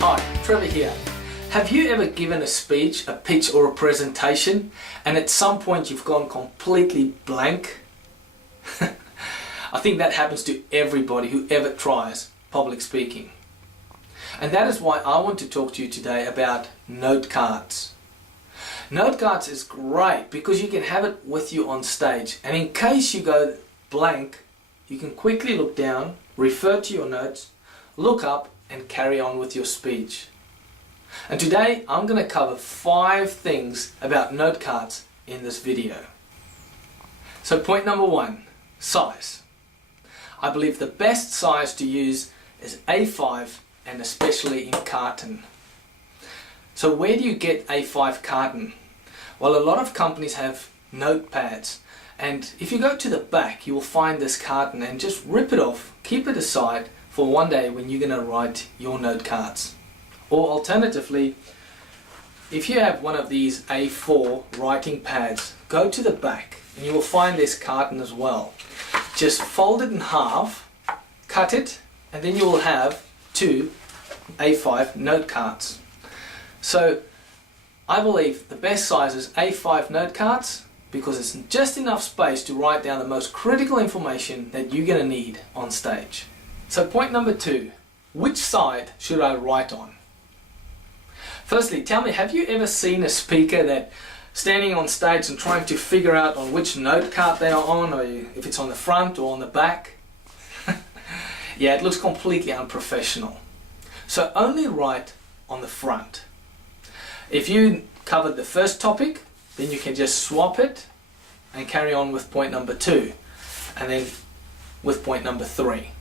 Hi, Trevor here. Have you ever given a speech, a pitch or a presentation and at some point you've gone completely blank? I think that happens to everybody who ever tries public speaking. And that is why I want to talk to you today about note cards. Note cards is great because you can have it with you on stage, and in case you go blank, you can quickly look down, refer to your notes, look up and carry on with your speech. And today I'm going to cover 5 things about note cards in this video. So point number 1, size. I believe the best size to use is A5 and especially in carton. So where do you get A5 carton? Well, a lot of companies have notepads, and if you go to the back you will find this carton and just rip it off, keep it aside for one day when you're going to write your note cards. Or alternatively, if you have one of these A4 writing pads, go to the back and you will find this carton as well. Just fold it in half, cut it, and then you will have 2 A5 note cards. So I believe the best size is A5 note cards because it's just enough space to write down the most critical information that you're going to need on stage. So point number 2, which side should I write on? Firstly, tell me, have you ever seen a speaker that standing on stage and trying to figure out on which note card they are on, or if it's on the front or on the back? Yeah, it looks completely unprofessional. So only write on the front. If you covered the first topic, then you can just swap it and carry on with point number 2, and then with point number 3.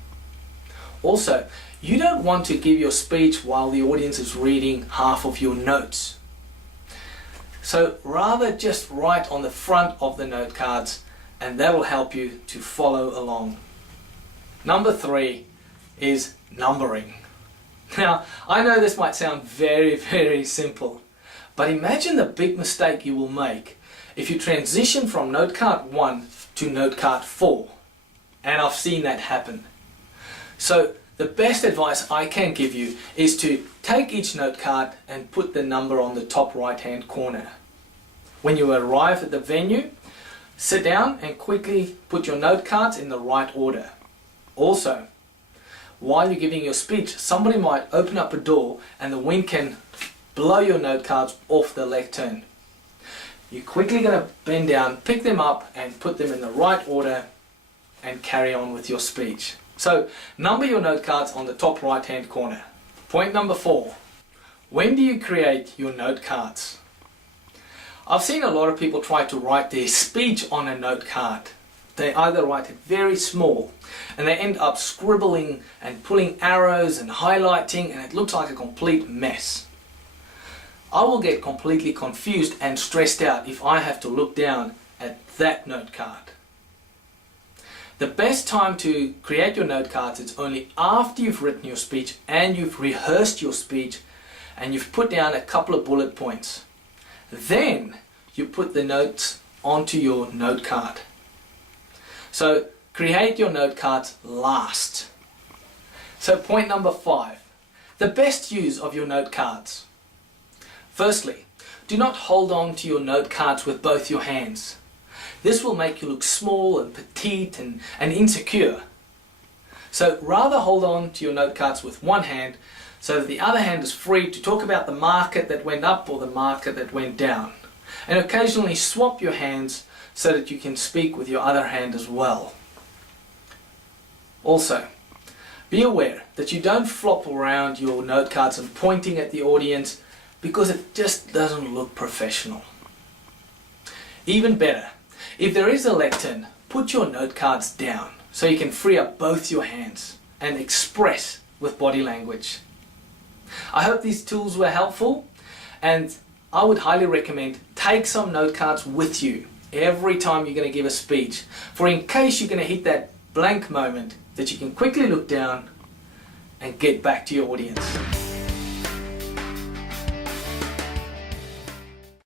Also, you don't want to give your speech while the audience is reading half of your notes. So rather just write on the front of the note cards, and that will help you to follow along. Number 3 is numbering. Now, I know this might sound very simple, but imagine the big mistake you will make if you transition from note card 1 to note card 4. And I've seen that happen. So the best advice I can give you is to take each note card and put the number on the top right hand corner. When you arrive at the venue, sit down and quickly put your note cards in the right order. Also, while you're giving your speech, somebody might open up a door and the wind can blow your note cards off the lectern. You're quickly going to bend down, pick them up and put them in the right order and carry on with your speech. So number your note cards on the top right hand corner. Point number 4. When do you create your note cards? I've seen a lot of people try to write their speech on a note card. They either write it very small and they end up scribbling and pulling arrows and highlighting, and it looks like a complete mess. I will get completely confused and stressed out if I have to look down at that note card. The best time to create your note cards is only after you've written your speech and you've rehearsed your speech and you've put down a couple of bullet points. Then you put the notes onto your note card. So create your note cards last. So point number 5, the best use of your note cards. Firstly, do not hold on to your note cards with both your hands. This will make you look small and petite and insecure. So rather hold on to your note cards with one hand so that the other hand is free to talk about the market that went up or the market that went down. And occasionally swap your hands so that you can speak with your other hand as well. Also, be aware that you don't flop around your note cards and pointing at the audience because it just doesn't look professional. Even better, if there is a lectern, put your note cards down so you can free up both your hands and express with body language. I hope these tools were helpful, and I would highly recommend take some note cards with you every time you're going to give a speech, for in case you're going to hit that blank moment that you can quickly look down and get back to your audience.